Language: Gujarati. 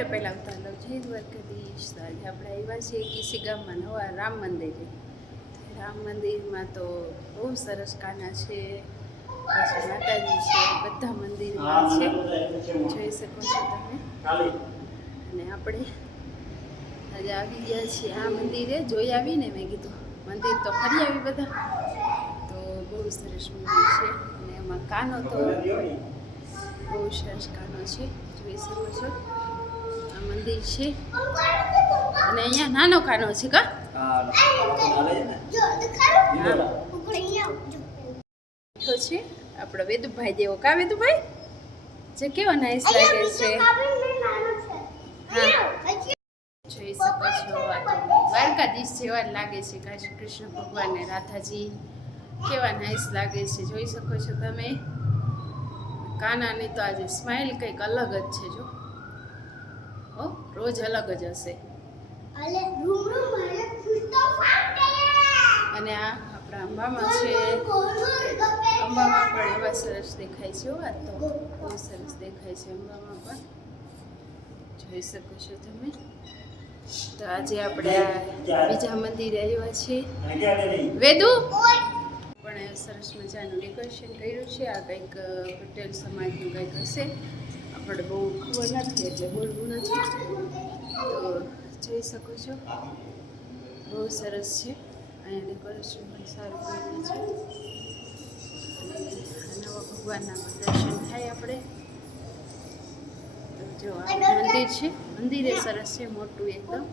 બપોરે પહેલાં ઉતારલો જય દ્વારકાધીશ. આજે આપણે આવ્યા છીએ કિસી ગામમાં નવા રામ મંદિરે. રામ મંદિરમાં તો બહુ સરસ કાના છે, પછી માતાજી છે, બધા મંદિરમાં છે, જોઈ શકો છો તમે. અને આપણે આજે આવી ગયા છીએ આ મંદિરે. જોઈ આવીને મેં કીધું મંદિર તો ફરી આવી બધા, તો બહુ સરસ મંદિર છે. અને એમાં કાનો તો બહુ સરસ કાનો છે, જોઈ શકો છો. આ મંદિર છે અને અહીંયા નાનો કાનો છે કા છે આપણો વેદુભાઈ જેવો. કા વેદુભાઈ જે કેવો નાઈસ લાગે છે. જોઈ શકો છો આ તો દ્વારકાધીશ જેવા લાગે છે. કૃષ્ણ ભગવાન ને રાધાજી કેવા નાઈસ લાગે છે, જોઈ શકો છો તમે. કાનાની તો આજે સ્માઇલ કંઈક અલગ જ છે. જો રોજ અલગ જ હશે. અને આ આપણા અંબામાં છે. અંબામાં પણ એવા સરસ દેખાય છે. આ તો બહુ સરસ દેખાય છે અંબામાં પણ, જોઈ શકો છો તમે. તો આજે આપણે બીજા મંદિરે આવ્યા છીએ વેદુ. પણ સરસ મજાનું ડેકોરેશન કર્યું છે. આ કંઈક પટેલ સમાજનું કંઈક હશે, આપણે બહુ ખબર નથી એટલે બોલવું નથી. તો જોઈ શકો છો બહુ સરસ છે. અહીંયા ડેકોરેશન પણ સારું કર્યું છે. નવા ભગવાનના દર્શન થાય આપણે. તો જો આ મંદિર છે, મંદિર એ સરસ છે, મોટું એકદમ.